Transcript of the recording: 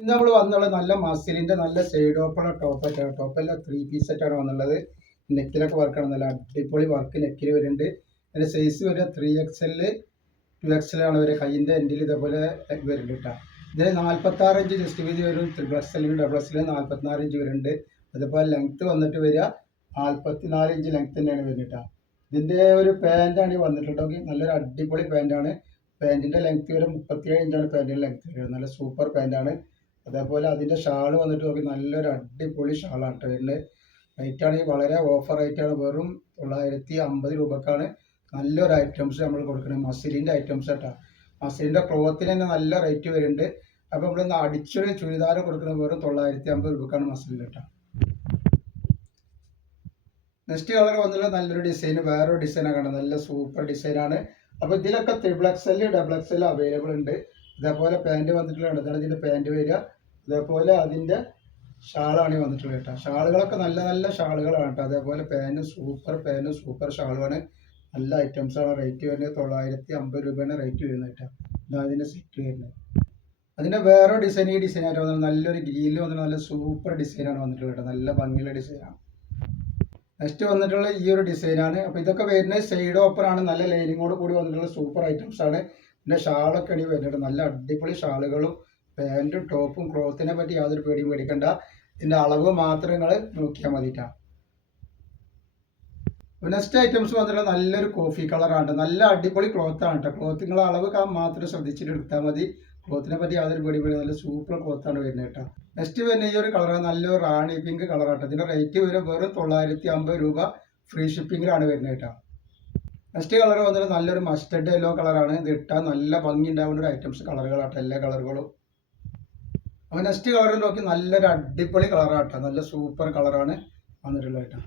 ഇന്ന് നമ്മൾ വന്നുള്ളത് നല്ല മസിലിന്റെ നല്ല സൈഡ് ഓപ്പണ ടോപ്പായിട്ടാണ്. ടോപ്പല്ല 3 പീസ് സെറ്റാണ് വന്നുള്ളത്. നെക്കിലൊക്കെ വർക്കാണ്, നല്ല അടിപൊളി വർക്ക് നെക്കിൽ വരുന്നുണ്ട്. അതിന്റെ സൈസ് വരിക 3XL 2XL ആണ് വരിക. കൈയിന്റെ എൻഡിൽ ഇതേപോലെ വരുന്നുണ്ട് കേട്ടോ. ഇതിന് 46 ഇഞ്ച് ജസ്റ്റ് വീതി വരും. XL XL 44 ഇഞ്ച് വരുന്നുണ്ട്. അതുപോലെ ലെങ്ത് വന്നിട്ട് വരിക 44 ഇഞ്ച് ലെങ്ത് തന്നെയാണ് വരുന്നത് കേട്ടോ. ഇതിന്റെ ഒരു പാൻറ്റാണ് വന്നിട്ടുണ്ടെങ്കിൽ നല്ലൊരു അടിപൊളി പാൻറ്റാണ്. പാൻറ്റിന്റെ ലെങ്ത് വരെ 37 ഇഞ്ചാണ് പാൻറ്റിന്റെ ലെങ്ത് വരുന്നത്. നല്ല സൂപ്പർ പാൻറ്റാണ്. അതേപോലെ അതിന്റെ ഷാൾ വന്നിട്ട് നോക്കി നല്ലൊരു അടിപൊളി ഷാളാണ് കേട്ടോ വരുന്നത്. റേറ്റ് ആണെങ്കിൽ വളരെ ഓഫർ റേറ്റാണ്. വെറും 950 രൂപക്കാണ് നല്ലൊരു ഐറ്റംസ് നമ്മൾ കൊടുക്കുന്നത്. മസിലിന്റെ ഐറ്റംസ് കേട്ടോ. മസിലിന്റെ ക്ലോത്തിന് തന്നെ നല്ല റേറ്റ് വരുന്നുണ്ട്. അപ്പോൾ നമ്മൾ അടിച്ചൊരു ചുരിദാർ കൊടുക്കുന്നത് വെറും 950 രൂപക്കാണ് മസിലിൽ കേട്ടോ. നെക്സ്റ്റ് കളർ വന്നിട്ടുള്ള നല്ലൊരു ഡിസൈൻ, വേറൊരു ഡിസൈനാണ് കണ്ടത്. നല്ല സൂപ്പർ ഡിസൈനാണ്. അപ്പോൾ ഇതിലൊക്കെ XXL XXL അവൈലബിൾ ഉണ്ട്. ഇതേപോലെ പാൻറ് വന്നിട്ടുള്ളത്. അതാണ് ഇതിന്റെ പാൻറ് വരിക. അതേപോലെ അതിന്റെ ഷാളാണ് വന്നിട്ടുള്ളത് കേട്ടോ. ഷാളുകളൊക്കെ നല്ല നല്ല ഷാളുകളാണ് കേട്ടോ. അതേപോലെ പാൻറ്റും സൂപ്പർ ഷാളുമാണ്. നല്ല ഐറ്റംസ് ആണ്. റേറ്റ് വരുന്നത് 950 രൂപയാണ് റേറ്റ് വരുന്നത് കേട്ടോ. ഇതാണ് അതിന്റെ സെറ്റ് വരുന്നത്. അതിന്റെ വേറെ ഡിസൈൻ ഈ ഡിസൈനായിട്ട് വന്നത് നല്ലൊരു ഗ്രീനിൽ വന്നിട്ട് നല്ല സൂപ്പർ ഡിസൈനാണ് വന്നിട്ടുള്ളത് കേട്ടോ. നല്ല ഭംഗിയുള്ള ഡിസൈനാണ്. നെക്സ്റ്റ് വന്നിട്ടുള്ള ഈ ഒരു ഡിസൈനാണ്. അപ്പോൾ ഇതൊക്കെ വരുന്നത് സൈഡ് ഓപ്പൺ ആണ്. നല്ല ലൈനിങ്ങോട് കൂടി വന്നിട്ടുള്ള സൂപ്പർ ഐറ്റംസ് ആണ്. പിന്നെ ഷാളൊക്കെ ആണ് വരുന്നുണ്ട്. നല്ല അടിപൊളി ഷാളുകളും പാൻറ്റും ടോപ്പും. ക്ലോത്തിനെ പറ്റി യാതൊരു പേടിയും പേടിക്കണ്ട. ഇതിന്റെ അളവ് മാത്രം നിങ്ങൾ നോക്കിയാൽ മതിട്ടാ. നെക്സ്റ്റ് ഐറ്റംസ് വന്നിട്ടുള്ള നല്ലൊരു കോഫി കളറാണ്. നല്ല അടിപൊളി ക്ലോത്ത് ആണ് കേട്ടോ. ക്ലോത്ത് നിങ്ങൾ അളവ് മാത്രം ശ്രദ്ധിച്ചിട്ട് എടുത്താൽ മതി. ക്ലോത്തിനെ പറ്റി യാതൊരു പേടി നല്ല സൂപ്പർ ക്ലോത്താണ് വരുന്നത് കേട്ടോ. നെക്സ്റ്റ് വരുന്ന ഈ ഒരു കളറാണ് നല്ലൊരു റാണി പിങ്ക് കളറാട്ടോ. ഇതിന്റെ റേറ്റ് വരും വെറും 950 രൂപ. ഫ്രീ ഷിപ്പിങ്ങിലാണ് വരുന്നത് കേട്ടോ. നെക്സ്റ്റ് കളർ വന്നിട്ട് നല്ലൊരു മസ്റ്റർഡ് യെല്ലോ കളറാണ്. ഇത് ഇട്ടാൽ നല്ല ഭംഗി ഉണ്ടാവുന്ന ഒരു ഐറ്റംസ് കളറുകളാട്ടോ, എല്ലാ കളറുകളും. അപ്പോൾ നെക്സ്റ്റ് കളർ നോക്കി നല്ലൊരു അടിപൊളി കളറാട്ടോ. നല്ല സൂപ്പർ കളറാണ് വന്നിട്ടുള്ളത് കേട്ടോ.